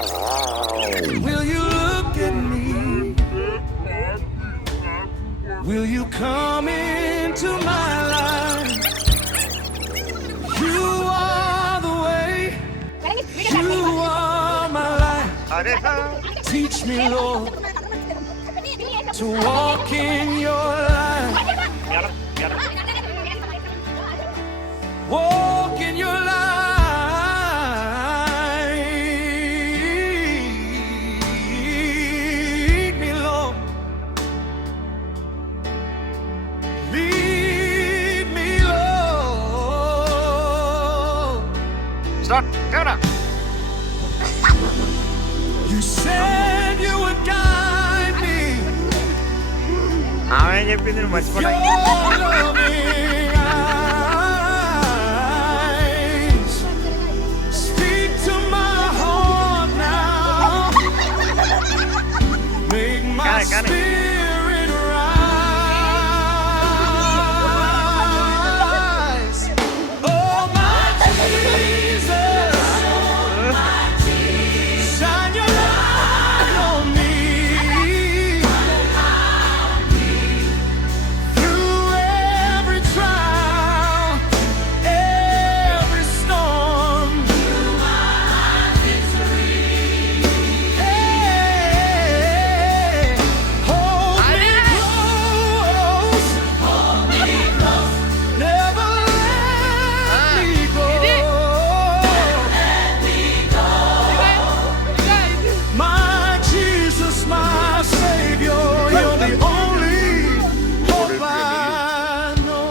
Will you look at me? Will you come into my life? You are the way, you are my life. Teach me, Lord, to walk in your light. Walk in your light. Lead me, Lord. Lead me, Lord. Start. Camera. You said you would guide me. ఆమె చెప్పింది మర్చిపోయి Your loving eyes speak to my heart now. Make my Got it. spirit rise. Oh, my Jesus, shine your light on me. Through every trial, every storm, hey, hold me close, never let me go. My Jesus, my Savior, you're the only hope I know.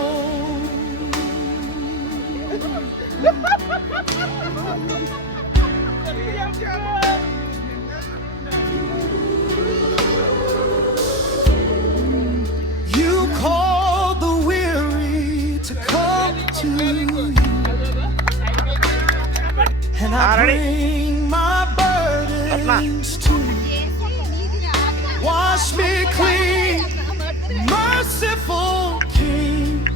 You call the weary to come to you, and I Already. bring my burdens to you. Wash me clean, merciful King.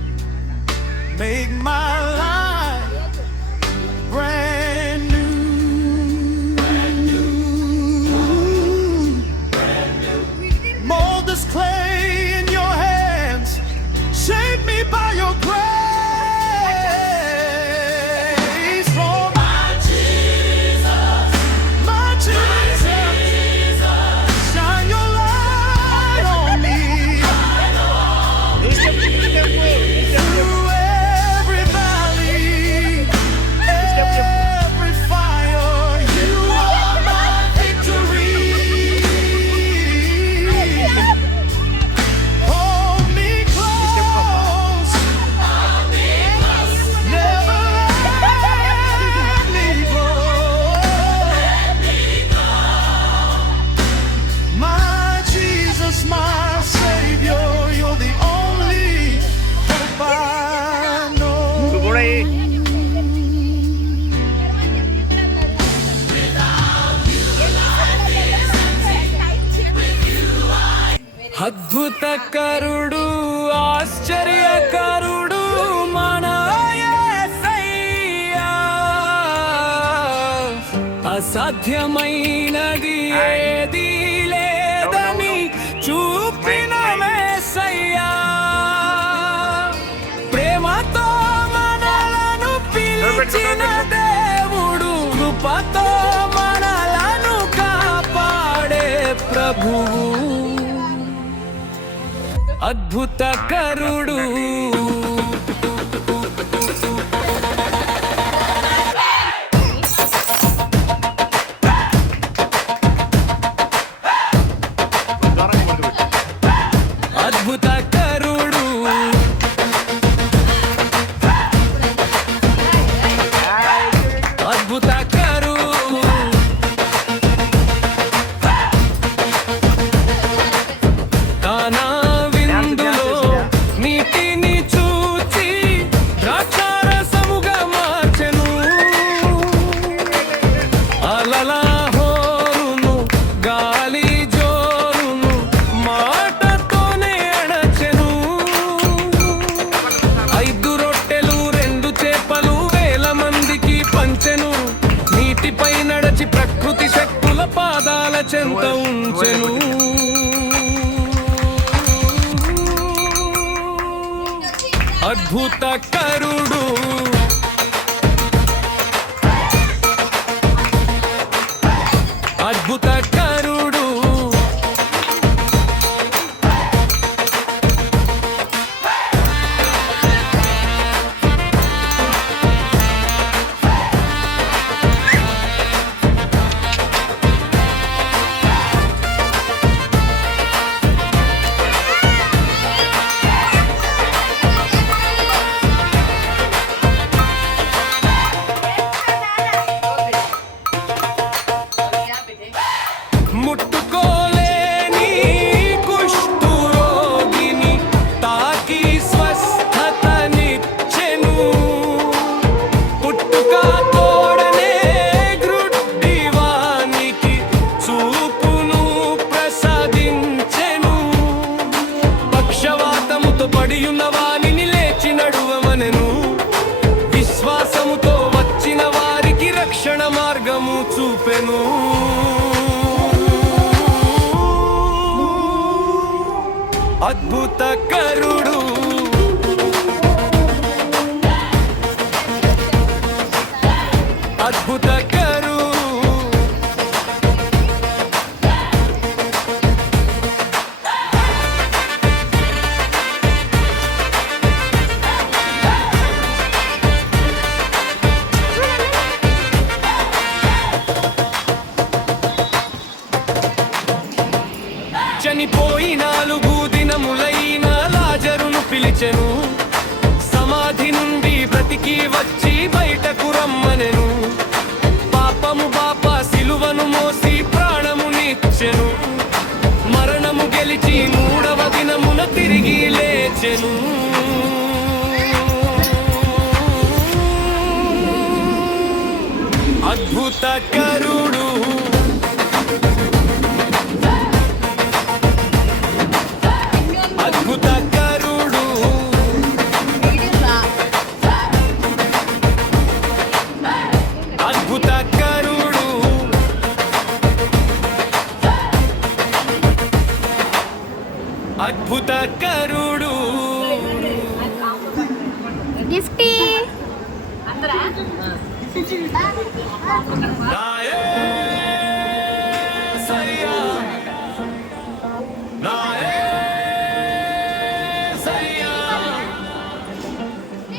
Make my life brand new. Mold this clay in your hands. Shape me by your grace. Oh, my Jesus, shine your light on me. Through every valley, every fire, you are my victory. Hold me close, never let me go. My Jesus, my Savior, you're the only hope I know. కూడా అద్భుతకరుడు ఆశ్చర్యకరుడు మన యేసయ్యా. అసాధ్యమైనది ఏదీ లేదని చూపిన యేసయ్యా. ప్రేమతో మనలను పిలిచిన దేవుడు, కృపతో మనలను కాపాడే ప్రభువు. అద్భుతకరుడు అద్భుతకరుడు అద్భుతకరుడు తన విందులో నీటిని చూచి నడచి ప్రకృతి శక్తుల పాదాల చెంత ఉంచెను. అద్భుత కరుడు అద్భుత కరుడు ముట్టుకోలేని కుష్ఠరోగిని తాకి స్వస్థతనిచ్చెను. పుట్టుక తోడనే గ్రుడ్డివానికి చూపును ప్రసాదించెను. పక్షవాతముతో పడియున్న వానిని లేచి నడువమనెను. విశ్వాసముతో వచ్చిన వారికి రక్షణ మార్గము చూపెను. అద్భుత కరుడు అద్భుత కరుడు చనిపోయి 4 దినములైన లాజరును పిలిచెను. సమాధి నుండి బ్రతికి వచ్చి బయటకు రమ్మనెను. పాపము బాప సిలువను మోసి ప్రాణమునిచ్చెను. మరణము గెలిచి 3వ దినమున తిరిగి లేచెను. అద్భుత కరుడు అద్భుత కరుడు అద్భుత కరుడు అద్భుత కరుడు గిఫ్టీ నా యేసయ్యా నా యేసయ్యా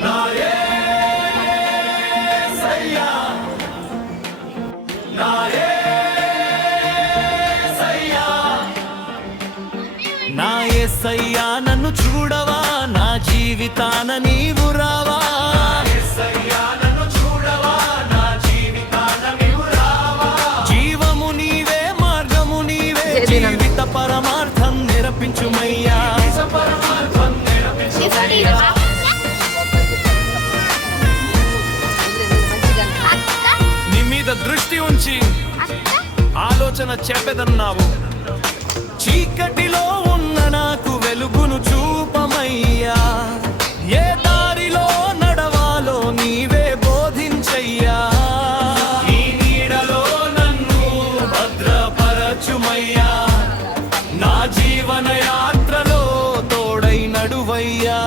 నా యేసయ్యా నా యేసయ్యా నా యేసయ్యా నన్ను చూడవా, నా జీవితాన నీవు రావా. జీవిత పరమార్థం నిరపించుమయ్యా. నీ మీద దృష్టి ఉంచి ఆలోచన చెప్పెదన్నావు. చీకటిలో ఉన్న నాకు వెలుగును చూపమయ్యా. ఏ దారిలో నడవాలో నీవే బోధించయ్యా. నీ నీడలో నన్ను భద్రపరచుమయ్యా. నా జీవన యాత్రలో తోడై నడువయ్యా.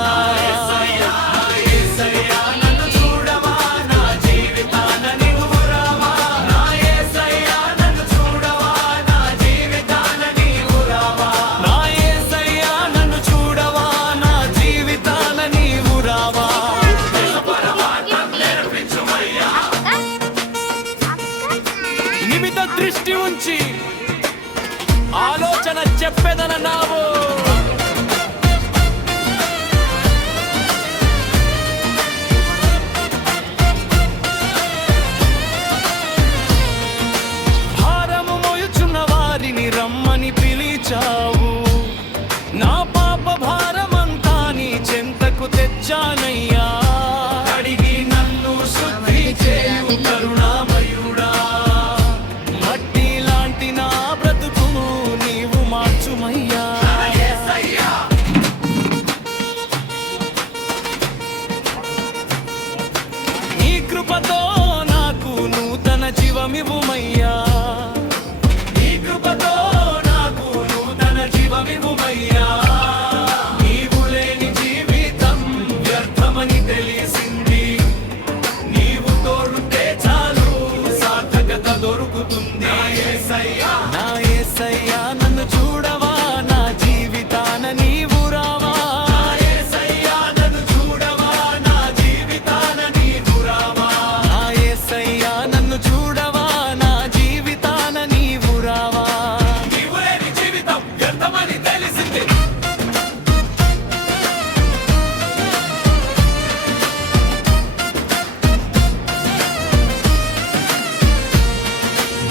నిమిత దృష్టి ఉంచి ఆలోచన చెప్పేదనన్నావు. భారము మోయుచున్న వారిని రమ్మని పిలిచావు. నా పాప భారమంతా నీ చెంతకు తెచ్చానయ్యా. అడిగి నన్ను శుద్ధి చేయు కరుణామయుడా. మట్టి లాంటి నా బ్రతుకును నీవు మార్చుమయ్యా. నీ కృపతో నాకు నూతన జీవమివ్వుమయ్యా. నీవయ్యా. నీ కృపతో నాకు నూతన జీవమివ్వుమయ్యా. నీవు లేని జీవితం వ్యర్థమని తెలిసింది. నీవు తోడుంటే చాలు సార్థకత దొరుకుతుంది. నా యేసయ్యా నన్ను చూడవా, నా జీవితాన నీవు రావా. నా యేసయ్యా నన్ను చూడవా, నా జీవితాన నీవు రావా. నా యేసయ్యా నన్ను చూడవా, నా జీవితాన నీవు రావా. నీవు లేని జీవితం వ్యర్థమని తెలిసింది.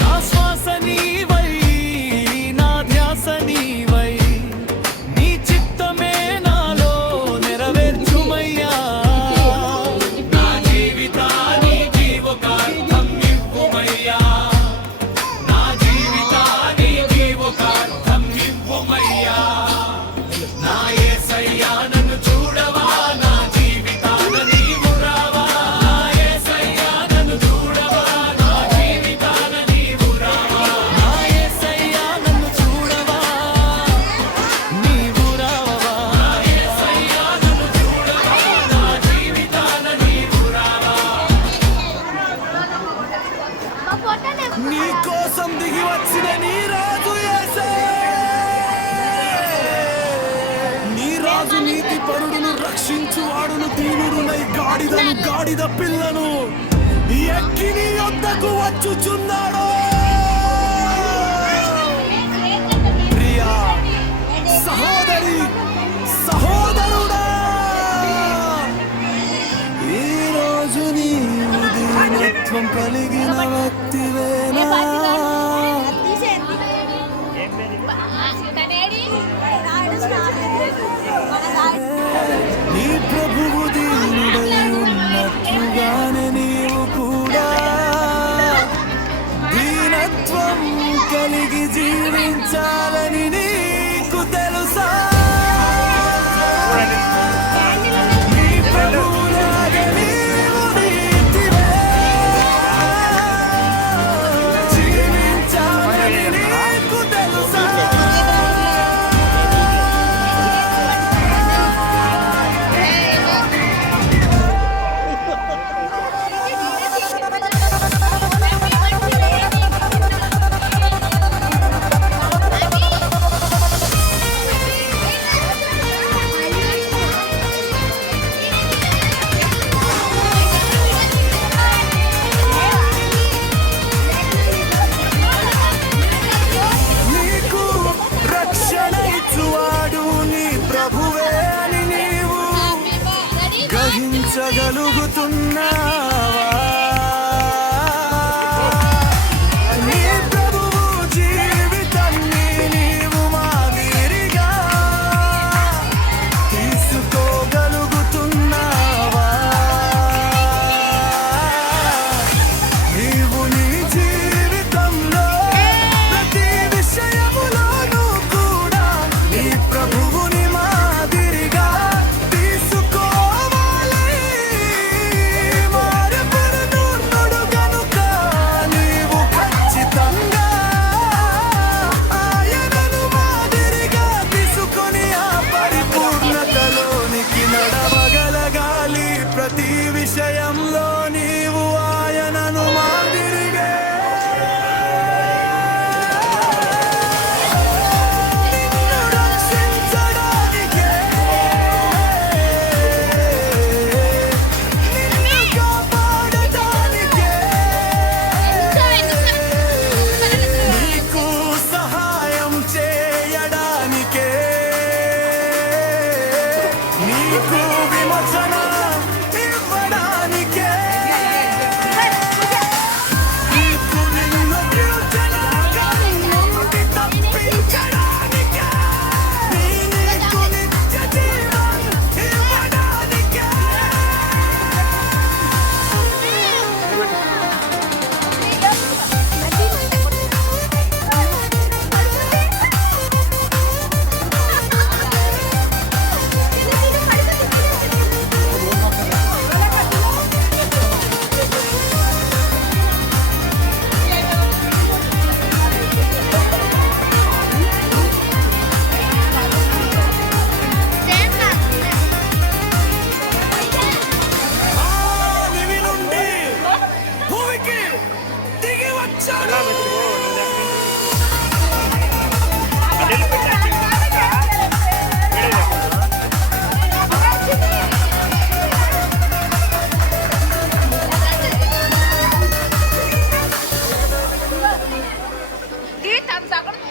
నా శ్వాస నీవై, నా ధ్యాస నీవై, నీ చిత్తమే నాలో నెరవేర్చుమయ్యా. నా జీవితానికి ఒక అర్థం ఇవ్వుమయ్యా. నా జీవితానికి ఒక అర్థం ఇవ్వుమయ్యా. నా యేసయ్యా నన్ను చూడవా, నా జీవితాన నీవు రావా. నా యేసయ్యా నన్ను చూడవా, నా జీవితాన నీవు రావా. నా యేసయ్యా నన్ను చూడవా, నీవు రావా. నా యేసయ్యా నన్ను చూడవా, నా జీవితాన నీవు రావా. నీ కోసం దిగి వచ్చిన నీ రాజు యేసే. నీ రాజు నీతి పరుడును రక్షించువాడును. దీనుడునై గాడిదను గాడిద పిల్లను ఎక్కి నీ యొద్దకు వచ్చుచున్నాడు. ప్రియా సహోదరి, సహోదరుడా, ఈ రోజు నీవు దీనత్వం కలిగిన వ్యక్తివేనా. నీ ప్రభువు దీనుడై ఉన్నట్లుగానే నీవు కూడా దీనత్వం కలిగి జీవించాలని నీకు తెలుసా. నీ ప్రభువులాగా నీవు నీతివే జీవించాలని నీకు తెలుసా. నీకు రక్షణ ఇచ్చువాడు నీ ప్రభువే అని నీవు గ్రహించగలుగుతున్నావా. నీ ప్రభువు జీవితాన్ని నీవు మాదిరిగా తీసుకోగలుగుతున్నావా. నీవు నీ జీవితంలో ప్రతి విషయములోనూ కూడా నీ ప్రభువుని మాదిరిగా తీసుకోవాలి. మార్పు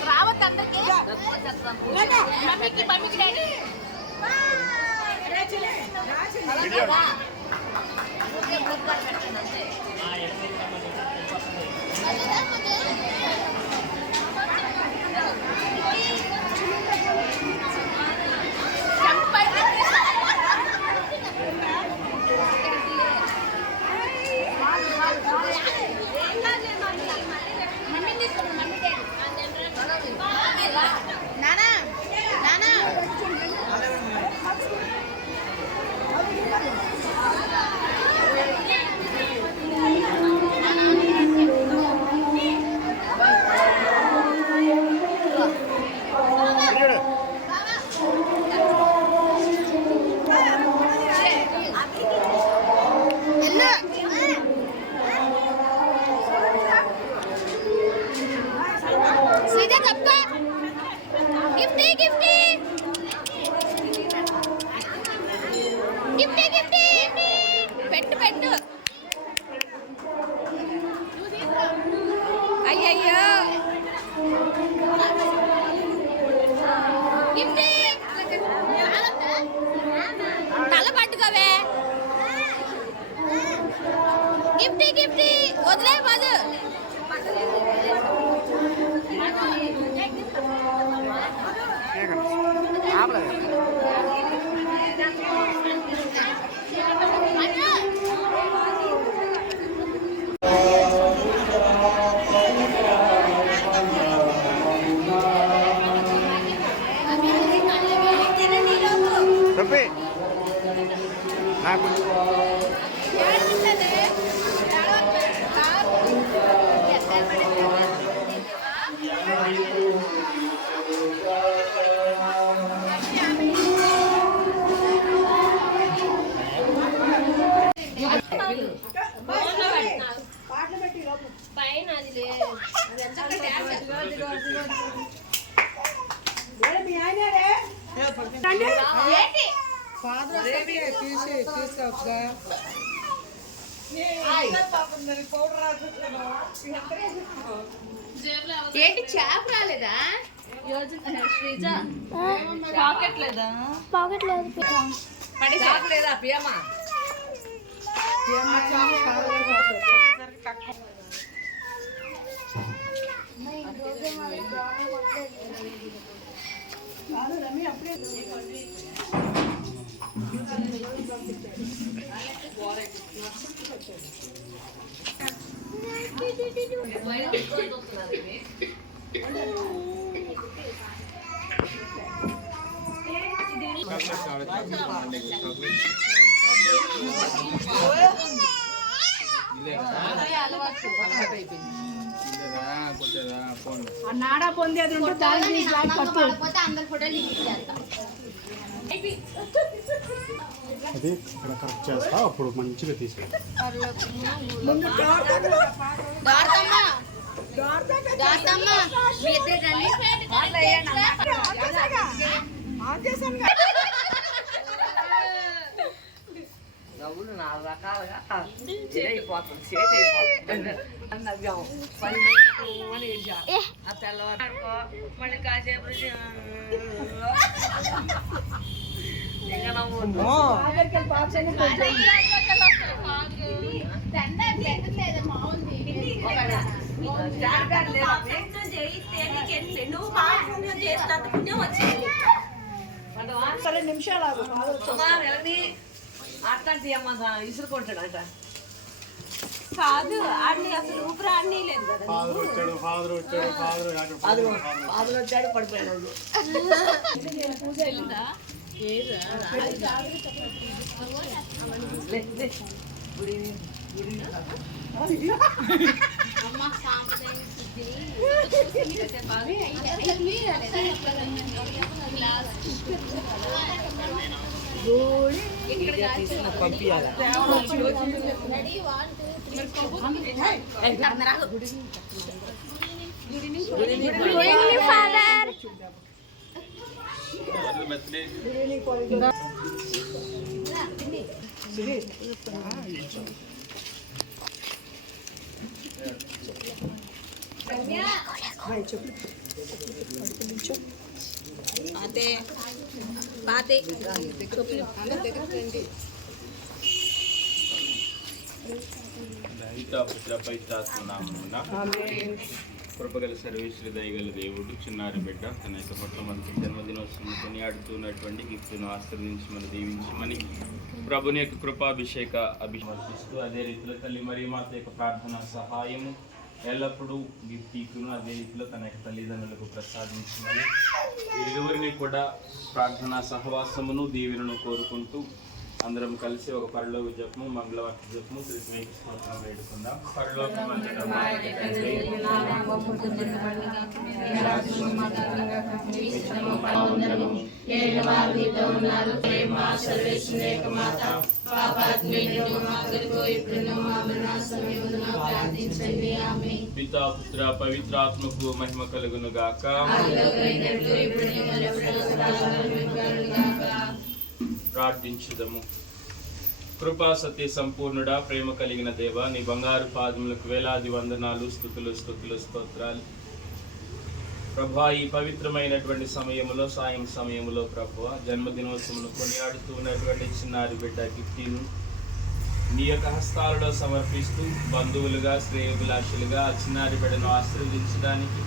రావద్దు అందరికి మమ్మీకి డాడీ నానా నానా सीधा कप्पा गिफ्टी गिफ्टी गिफ्टी गिफ्टी పెట్టు పెట్టు అయ్యయ్యో గిఫ్టీ తల పట్టుకోవే గిఫ్టీ గిఫ్టీ వదిలే మధు చెప్పి నాకు పైన అది ఏంటి చేప రాలేదా శ్రీజ పాకెట్ లేదా లేదా పియమ్మా నాడా పొంది అది ఉంటే దాన్ని అందరు కూడా అది ఇక్కడ కరెక్ట్ చేస్తా అప్పుడు మంచిగా తీసుకుంటా డబ్బులు 4 రకాలుగా ఇదైపోతుంది చేతి అయిపోతుంది నవ్వాము మళ్ళీ ఆ తెల్లవారుకో మళ్ళీ కాసేపు ఇంకా నవ్వుద్దు నిమిషాలు అట్లాంటి అమ్మ ఇసురుకుంటాడంట కాదు ఆడిని అసలు ఊపిరి ఆడని లేదు కదా ఫాదర్ వచ్చాడు పడిపోయాడు పూజ అయిందా అమ్మ సాంప్రదాయం పంపించాలి చెప్పు అదే పాతే కృపగల సర్వేశ్వరి దయగల దేవుడు చిన్నారి బిడ్డ తన యొక్క మొట్టమొదటి జన్మదినోత్సవం కొనియాడుతున్నటువంటి గిఫ్ట్ను ఆశీర్వదించమని దీవించమని ప్రభుని యొక్క కృపాభిషేక అభిషేకిస్తూ అదే రీతిలో తల్లి మరియు మాత యొక్క ప్రార్థన సహాయము ఎల్లప్పుడూ గిఫ్ట్ను అదే రీతిలో తన యొక్క తల్లిదండ్రులకు ప్రసాదించమని వీరిరువురిని కూడా ప్రార్థనా సహవాసమును దీవెనను కోరుకుంటూ అందరం కలిసి ఒక పరలోక జపము మంగళవార్త జపము శ్రీకృష్ణ స్తోత్రం వేడుకుందాం. పితా పుత్ర పవిత్రాత్మకు మహిమ కలుగును గాక. ప్రార్థించుదము. కృపా సత్య సంపూర్ణుడా, ప్రేమ కలిగిన దేవ, నీ బంగారు పాదములకు వేలాది వందనాలు, స్తుతులు స్తోత్రాలు. ప్రభా, ఈ పవిత్రమైనటువంటి సమయంలో, సాయం సమయంలో ప్రభా, జన్మదినోత్సవం కొనియాడుతూ ఉన్నటువంటి చిన్నారి బిడ్డ గిఫ్టీను నీ యొక్క హస్తాలలో సమర్పిస్తూ బంధువులుగా, శ్రేయోభిలాషులుగా ఆ చిన్నారి బిడ్డను ఆశీర్వదించడానికి,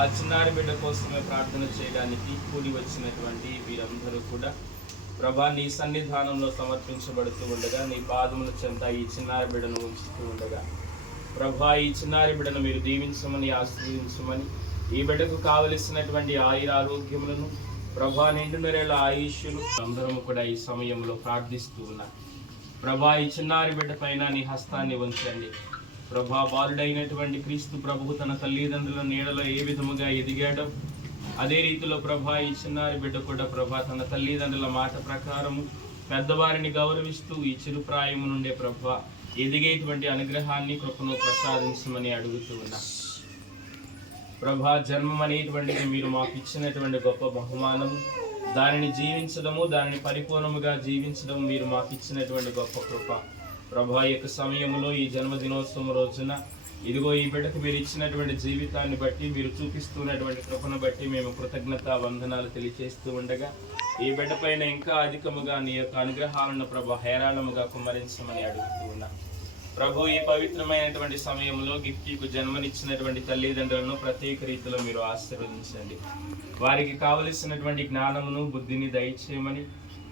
ఆ చిన్నారి బిడ్డ కోసమే ప్రార్థన చేయడానికి కూడి వచ్చినటువంటి వీరందరూ కూడా ప్రభా, నీ సన్నిధానంలో సమర్పించబడుతూ ఉండగా, నీ పాదముల చెంత ఈ చిన్నారి బిడ్డను ఉంచుతూ ఉండగా ప్రభా, ఈ చిన్నారి బిడ్డను మీరు దీవించమని, ఆశీర్వదించమని, ఈ బిడ్డకు కావలసినటువంటి ఆయురారోగ్యములను ప్రభా, నిండు నూరేళ్ల ఆయుష్యులు అందరూ కూడా ఈ సమయంలో ప్రార్థిస్తూ ఉన్నారు. ప్రభా, ఈ చిన్నారి బిడ్డ పైన నీ హస్తాన్ని ఉంచండి. ప్రభా, బాలుడైనటువంటి క్రీస్తు ప్రభువు తన తల్లిదండ్రుల నీడలో ఏ విధముగా ఎదిగాడో అదే రీతిలో ప్రభా, ఈ చిన్నారి బిడ్డ కూడా ప్రభా, తన తల్లిదండ్రుల మాట ప్రకారము పెద్దవారిని గౌరవిస్తూ ఈ చిరుప్రాయము నుండే ప్రభా ఎదిగేటువంటి అనుగ్రహాన్ని కృపను ప్రసాదించమని అడుగుతూ ఉన్నా. ప్రభా, జన్మం అనేటువంటిది మీరు మాకు ఇచ్చినటువంటి గొప్ప బహుమానము. దానిని జీవించడము, దానిని పరిపూర్ణముగా జీవించడం మీరు మాకు ఇచ్చినటువంటి గొప్ప కృప. ప్రభా, యొక్క సమయంలో ఈ జన్మదినోత్సవం రోజున ఇదిగో ఈ బిడ్డకు మీరు ఇచ్చినటువంటి జీవితాన్ని బట్టి, మీరు చూపిస్తున్నటువంటి కృపను బట్టి మేము కృతజ్ఞతా వందనాలు తెలియజేస్తూ ఉండగా, ఈ బిడ్డ పైన ఇంకా అధికముగా నీ యొక్క అనుగ్రహాలను ప్రభా హేరాళముగా కుమ్మరించమని అడుగుతూ ఉన్నాం. ప్రభు, ఈ పవిత్రమైనటువంటి సమయంలో గిఫ్టీకు జన్మనిచ్చినటువంటి తల్లిదండ్రులను ప్రత్యేక రీతిలో మీరు ఆశీర్వదించండి. వారికి కావలసినటువంటి జ్ఞానమును, బుద్ధిని దయచేయమని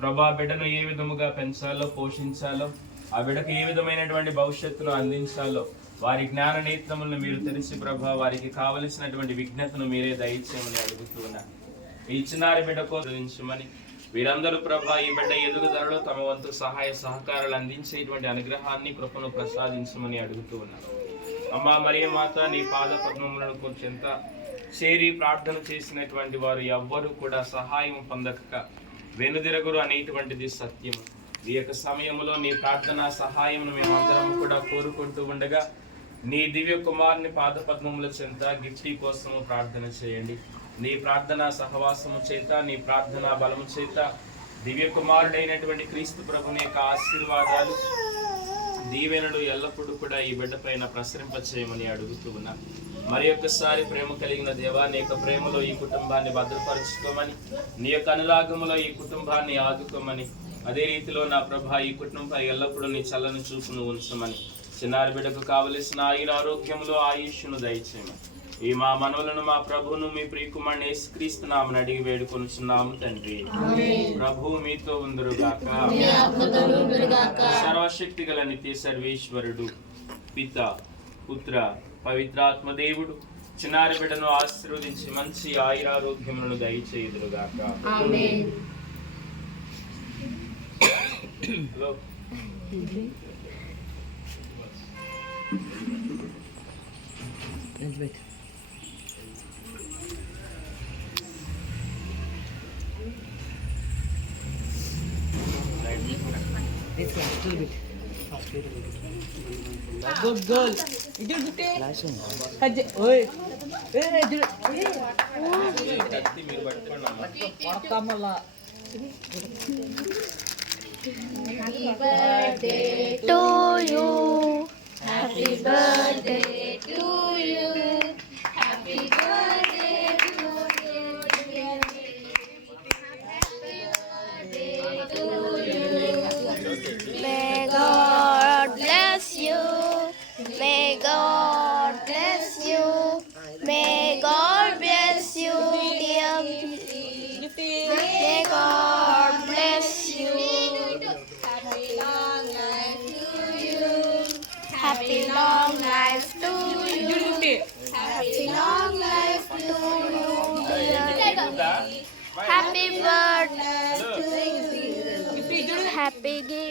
ప్రభా, బిడ్డను ఏ విధముగా పెంచాలో, పోషించాలో, ఆ బిడ్డకు ఏ విధమైనటువంటి భవిష్యత్తును అందించాలో వారి జ్ఞాన నేత్రములను మీరు తెలిసి ప్రభా, వారికి కావలసినటువంటి విజ్ఞతను మీరే దయచేయమని అడుగుతూ ఉన్నా. ఈ చిన్నారి బిడ్డకు అందించమని వీరందరూ ప్రభా, ఈ బిడ్డ ఎదుగుదలలో తమ వంతు సహాయ సహకారాలు అందించేటువంటి అనుగ్రహాన్ని, కృపను ప్రసాదించమని అడుగుతూ ఉన్నారు. అమ్మా మరియ మాత, నీ పాద పద్మములను కొంచెంత చేరి ప్రార్థన చేసినటువంటి వారు ఎవ్వరూ కూడా సహాయం పొందక వెనుదిరగురు అనేటువంటిది సత్యము. ఈ యొక్క సమయంలో నీ ప్రార్థనా సహాయమును మేము అందరం కూడా కోరుకుంటూ ఉండగా, నీ దివ్య కుమారుని పాదపద్మముల చెంత గిఫ్టీ కోసము ప్రార్థన చేయండి. నీ ప్రార్థనా సహవాసము చేత, నీ ప్రార్థనా బలము చేత దివ్య కుమారుడైనటువంటి క్రీస్తు ప్రభుని యొక్క ఆశీర్వాదాలు, దీవెనలు ఎల్లప్పుడూ కూడా ఈ బిడ్డ పైన ప్రసరింప చేయమని అడుగుతూ ఉన్నా. మరి ఒక్కసారి ప్రేమ కలిగిన దేవా, నీ యొక్క ప్రేమలో ఈ కుటుంబాన్ని భద్రపరుచుకోమని, నీ యొక్క అనురాగములో ఈ కుటుంబాన్ని ఆదుకోమని, అదే రీతిలో నా ప్రభా, ఈ కుటుంబంపై ఎల్లప్పుడూ నీ చల్లని చూపును ఉంచమని, చిన్నారి బిడ్డకు కావలసిన ఆయురారోగ్యములు, ఆయుష్ను దయచేయమని ఈ మా మనవులను మా ప్రభువును మీ ప్రియకుమారుని యేసుక్రీస్తు నామమున అడిగి వేడుకొనుచున్నాము తండ్రి. ప్రభువు మీతో ఉందురుగాక. సర్వశక్తి గల నిత్య సర్వేశ్వరుడు పిత, పుత్ర, పవిత్రాత్మ దేవుడు చిన్నారి బిడ్డను ఆశీర్వదించి మంచి ఆయురారోగ్యములను దయచేయుదురుగాక. Good girl. ఇది గుట్టే అజ్జే ఓయ్ ఏ ఇది కత్తి మీరు పట్టుకోండి. పడతామలా. Happy birthday to you. Happy birthday to you. Happy birthday happy birthday happy day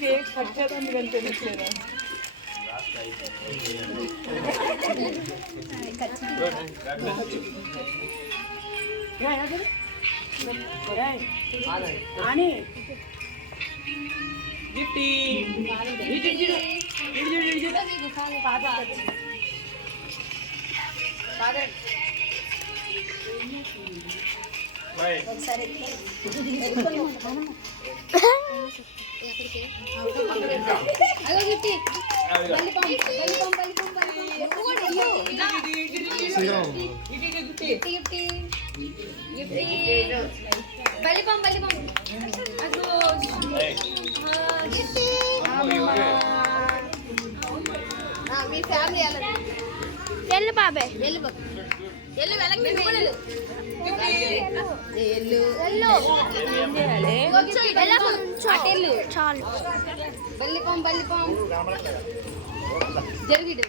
cake cut చేద్దాం కానీ తెలియట్లేదా అని గిఫ్టీ మీ ఫ్యామిలీ వెళ్ళు బాబాయ్ వెళ్ళు వెళ్ళు వెళ్ళకి చాలు బల్లిపం జరిగిడు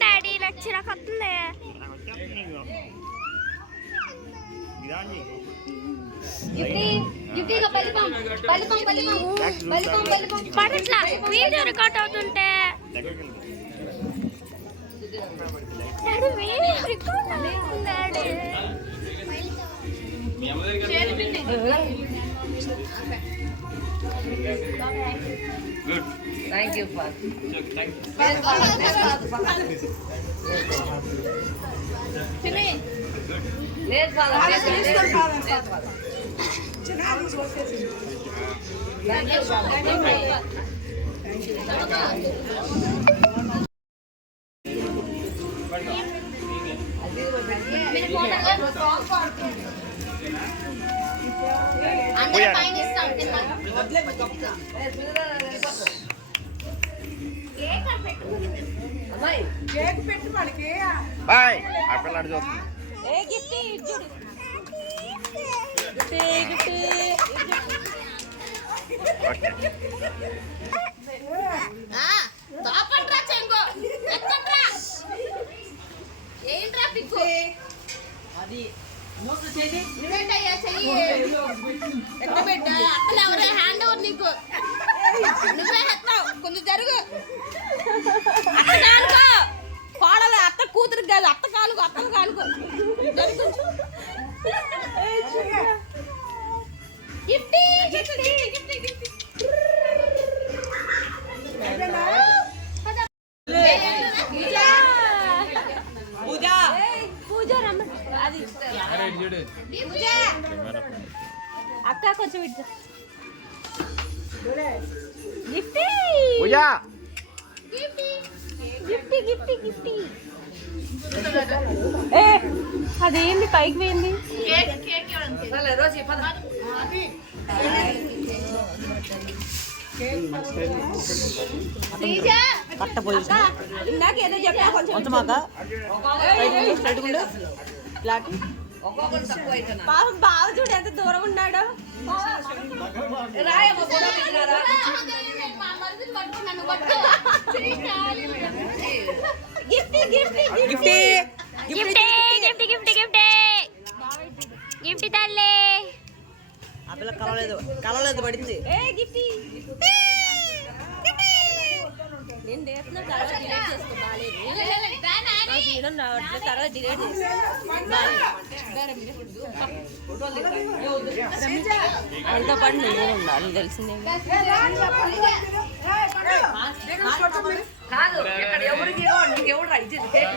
డాడీ లక్షలకు వస్తుంది పడట్లా వీడియో రికార్డ్ అవుతుంటే థ్యాంక్ యూ ఫర్ లేదు అందరూ పైన ఇస్తాం కేక్ పెట్టు వాళ్ళకి బాయ్ ఆ పిల్లాడు చూస్తుంది దాపండ్రా చెంగో ఎక్కండ్రా ఏంట్రా పిక్కు అది నువ్వేంటయ్యా చెయ్యి ఎట్ట బిడ్డ అసలు ఎవరే హ్యాండ్ ఓవర్ నీకు నువ్వే ఎత్తావు కొంచెం జరుగు అత్త కానుకో కోడలు అత్త కూతురికి కాదు అత్త కానుకో అత్తను కానుకో జరుగు గిఫ్టీ గిఫ్టీ గిఫ్టీ గిఫ్టీ అక్క కొంచెం ఇట్లా గిఫ్టీ పూజా గిఫ్టీ గిఫ్టీ గిఫ్టీ గిఫ్టీ ఏ అదేంది పైకి పోయింది కేక్ కేక్ రోజు ఇందాక ఏదో చెప్పా కొంచెం ఒక్కొక్కరు తక్కువ అవుతున్నా పాపం బావ చూడు ఎంత దూరం ఉన్నాడో గిఫ్టీ గిఫ్టీ గిఫ్టీ గిఫ్టీ గిఫ్టీ గిఫ్టీ గిఫ్టీ గిఫ్టీ తల్లి ఆ పిల్ల కలవలేదు పడింది ఏ గిఫ్టీ నేను చేస్తున్నా తర్వాత డిలీట్ చేసుకో బాగాలేదు తర్వాత డిలీట్ చేసుకో వాళ్ళతో పాటు నేను ఉండాలి తెలిసిందే కాదు ఇక్కడ ఎవరికి నీకు ఎవరు ఇచ్చింది కేక్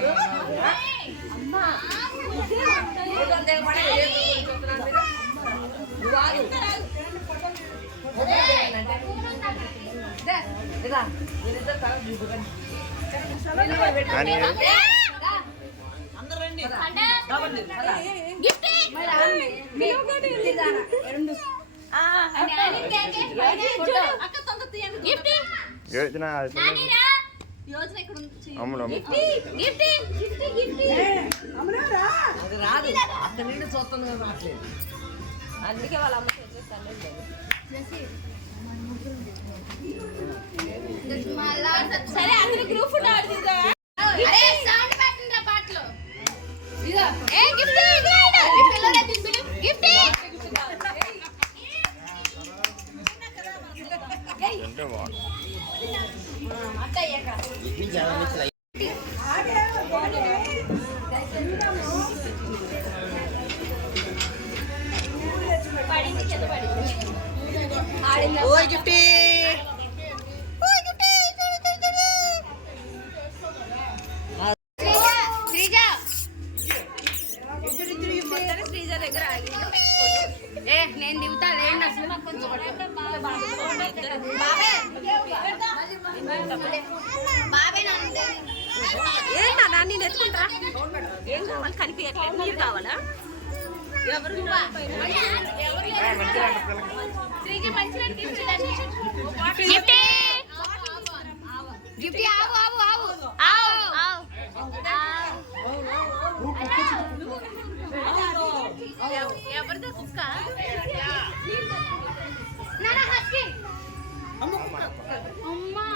గిఫ్ట్ అక్క తొందర తీయండి గిఫ్ట్ యోజన నానిరా యోజన ఇక్కడ ఉంది అమ్ముడు గిఫ్ట్ గిఫ్ట్ గిఫ్ట్ గిఫ్ట్ అది రాదు అక్కడ నుండి చూస్తుంది కదా రావట్లేదు. అందుకే వాళ్ళ అమ్మ చేసేస్తాను. సరే అందరూ గ్రూప్ ఫోటో ఆడుతుందా అరే సౌండ్ పెట్టండి ఆ పాటలో ఇదో ఏ గిఫ్ట్ ఈ పిల్లలే తింపిలు గిఫ్ట్ అంటే బాగుంది. అత్తయ్యక పడింది కింద పడింది ఆడింది ఓయ్ గిఫ్టీ శ్రీజ శ్రీజ దగ్గర ఏ నేను దిగుతా లేండి అసలు బాబే ఏంటా నాన్ని నెత్తుకుంటా ఏం కావాలి కనిపించట్లేదు మీరు కావాలా ఎవరు శ్రీజ మంచిగా గిఫ్ట్ గిఫ్ట్ ఆవు ఆవు ఆవు ఆవు ఎవరిదో కుక్క నానా హస్కీ అమ్మా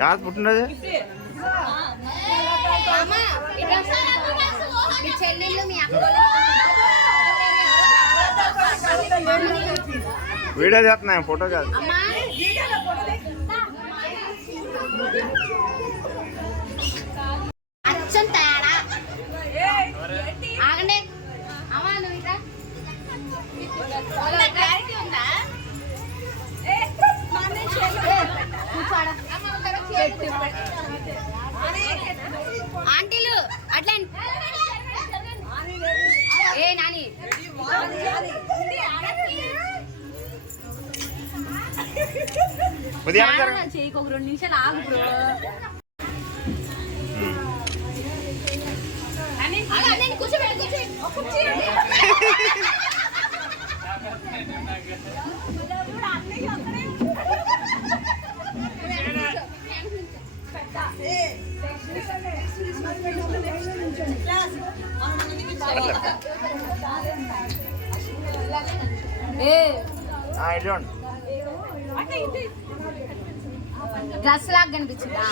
యాద్ పుట్టినది మీ చెల్లెళ్ళు మీ అక్క వీడియో చేస్తున్నాయి ఫోటో కాదు. అమ్మా అచ్చం తేడా ఆగండి అమ్మా నువ్వు ఇట్లా క్లారిటీ ఉందా ఆంటీలు అట్లా ఏ నాని చేయకు ఒక 2 నిమిషాలు ఆగు బ్రో. ఇటువంటి డ్రెస్ లాగా కనిపించిందా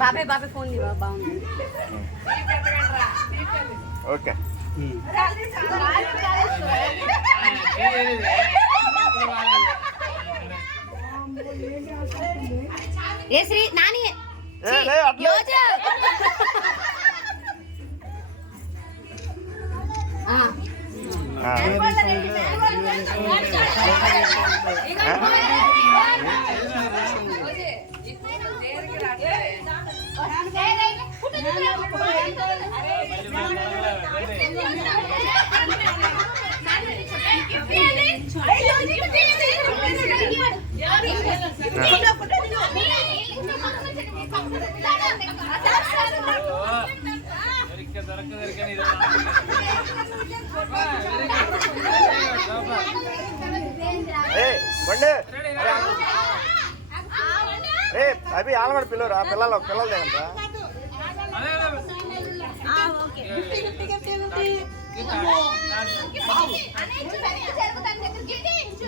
బాబాయ్ బాబాయ్ ఫోన్ ఇవ్వ బాగుంది. ఓకే ఏ శ్రీ నాని యోజు అవి ఆలమడి పిల్లరా పిల్లలు దిగంటా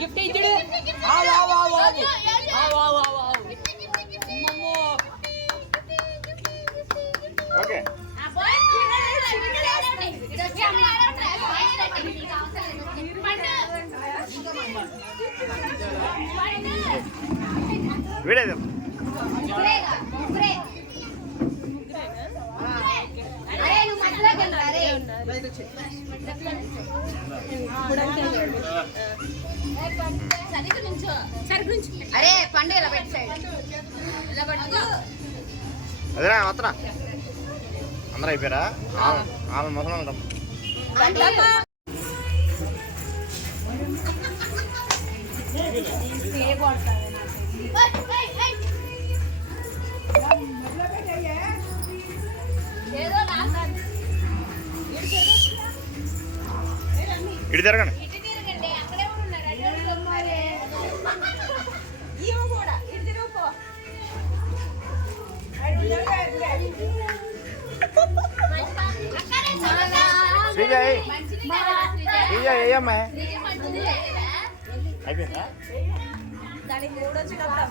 గిఫ్ట్ ఇచ్చుడు ఓకే వీడేది సరిగ్గా నుంచో. సరుకు నుంచి అరే పండు ఇలా పెట్టి సైడ్ ఇలా పట్టుకో. అదేనా వత్తరా అందరూ అయిపోయారా ఆమె మొదలు ఉంటాం ఏదో నాకు ఇటు తిరగండి ఇటు తిరగండి, అక్కడే ఉన్నారు అడ్డు ఉన్నారు. ఈమె కూడా ఇటు తిరుగుపో. శ్రీజ శ్రీజ ఏయమ్మా అయిపోయిందా దానికి మూడు వచ్చినప్పుడు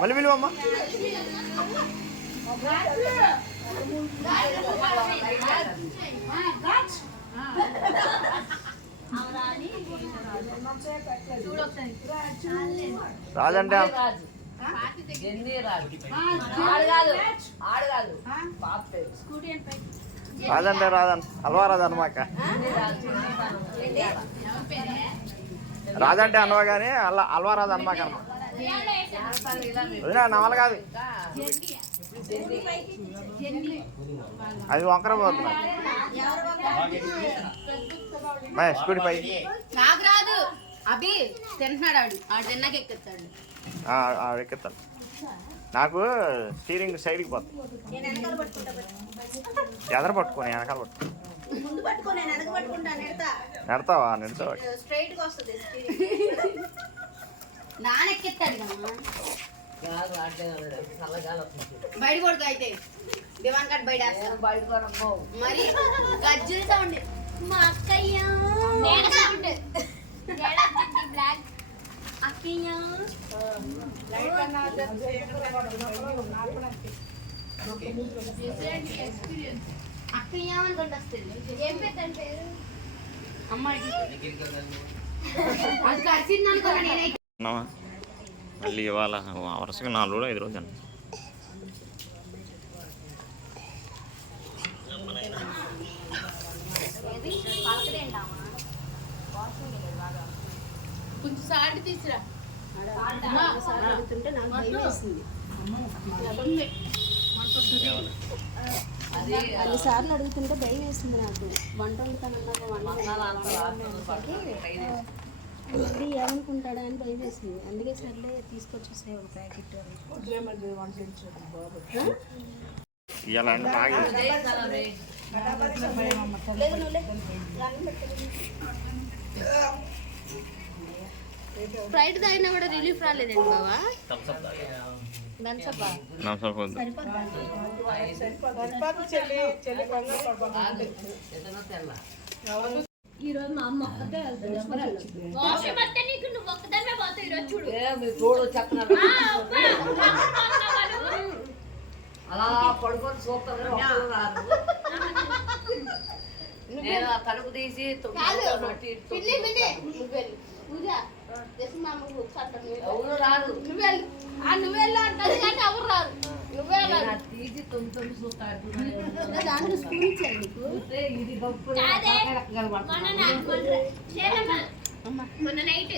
మళ్ళీ పిలువు అమ్మా రాజంటే ఎన్ని రాదు ఆడు కాదు పాప పేరు రాజంటే రాజన్ అల్వా రాజు అనమాక రాజంటే అనవా కానీ అల్వా రాజు అనమాక అన్నమా నవల కాదు అది వంకర పోతున్నా స్కూటీ పై నాకు రాదు. అభి తింటున్నాడు, ఆడు తిన్నాక ఎక్కిస్తాడు. ఎక్కిస్తాను నాకు స్టీరింగ్ సైడ్కి పోతుంది ఎదర పట్టుకో నేను వెనకాల పట్టుకో ముందు పట్టుకో, నేను వెనక పట్టుకుంటాను. నెడతావా నెడతావా స్ట్రైట్ గా వస్తుంది. నానెక్కిస్తాడు కదా కాదు ఆడలేదు చల్లగాలి వస్తుంది బయట కొడుకు అయితే దివాన్ కట్ బయట బయట కూడా మరి గజ్జులు సౌండ్. మా అక్కయ్య బ్లాక్ అక్కయ్య అక్కయ్య అనుకుంటూ వస్తుంది. ఏం పెట్టండి పేరు అమ్మాయి అది కలిసింది అనుకో. నేనైతే మళ్ళీ ఇవాళ వరుసగా 4 రోజులు 5 రోజులు కొంచెం సాటి తీసురా. అడుగుతుంటే నాకు భయం వేసింది. అన్నిసార్లు అడుగుతుంటే భయం వేసింది నాకు. వంట వండుతానన్నా ఏమనుకుంటాడా అని భయం వేసింది. అందుకే సర్లే తీసుకొచ్చేసాయి ఒక ప్యాకెట్. స్ప్రైట్ తాగినా కూడా రిలీఫ్ రాలేదండి బావా. ఈ రోజు మా అమ్మ ఒక్కటే వెళ్తుంది. తోడు చెప్తున్నారు అలా పడుకొని చూస్తారు రాదు. నేను ఆ తలుపు తీసి ఎవరు రాదు నువ్వెళ్ళు అంటారు కానీ ఎవరు రాదు. నువ్వే తీసి తొమ్మిది చూస్తాడు దాంట్లో స్కూల్ ఇచ్చారు నీకు. ఇది మొన్న నైట్